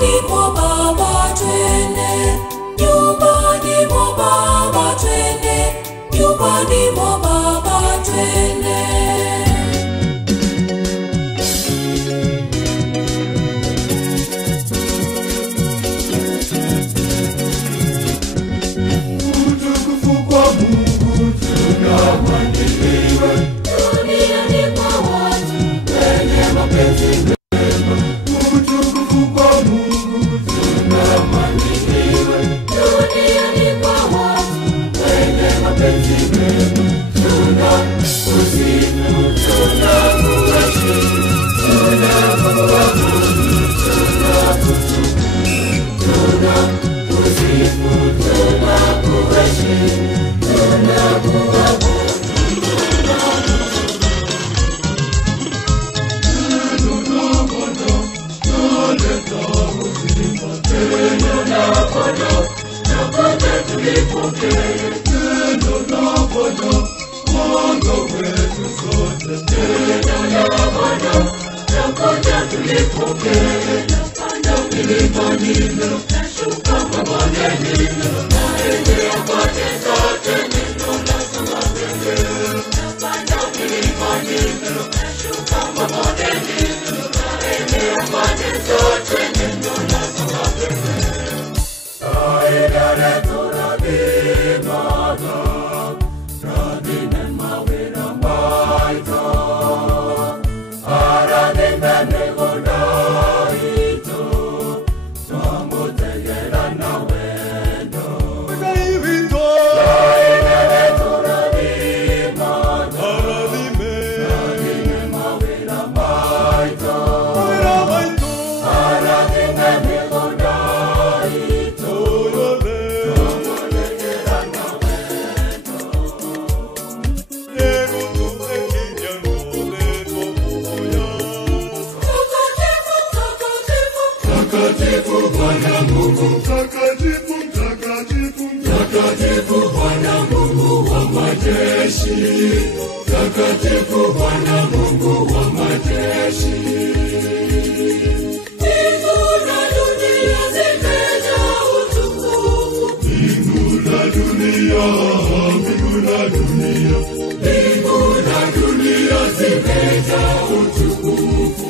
Nyumbani mwa Baba twende, nyumbani mwa Baba twende, nyumbani mwa Baba twende. Utukufu kwa Mungu tunamwangiliwe, duniani kwa watu wenye mapenzi mema. Utukufu kwa Mungu tunamwangiliwe, duniani kwa watu wenye mapenzi mema. Tunakusifu, tunakuheshimu, tunakuabudu, tunakutukuza, tunakusifu, tunakuheshimu, tunakuabudu. Mtakatifu Bwana Mungu, mtakatifu, mtakatifu, mtakatifu Bwana Mungu wa majeshi, mtakatifu Bwana Mungu wa majeshi. Mbingu na dunia zimejaa utukufu, mbingu na dunia, mbingu na dunia, mbingu na dunia zimejaa utukufu.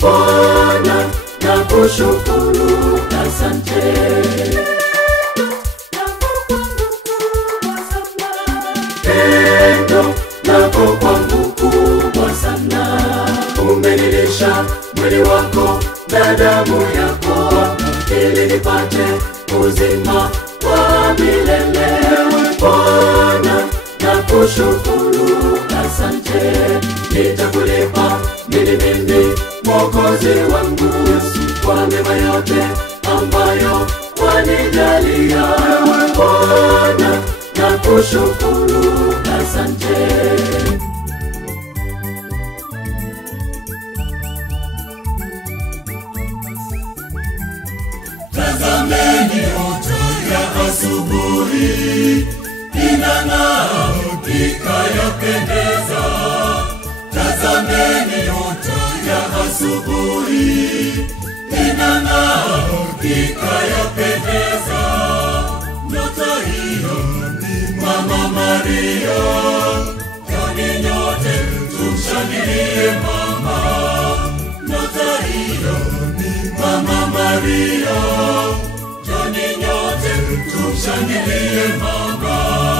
Bwana nakushukuru, asante. kumwagisha damu yako ili nipate uzima wa milele. Bwana nakushukuru, asante. Nitakulipa mimi Mwokozi wangu kwa mema yote ambayo wanijalia. Bwana nakushukuru, asante. Tazameni nyota ya asubuhi inang'aa, ikayapendeza. Tazameni nyota ya asubuhi inang'aa, ikayapendeza. Nyota hiyo ni Mama Maria. Njoni nyote tumshangilie mama. Nyota hiyo ni Mama Maria. Njoni nyote tumshangilie mama.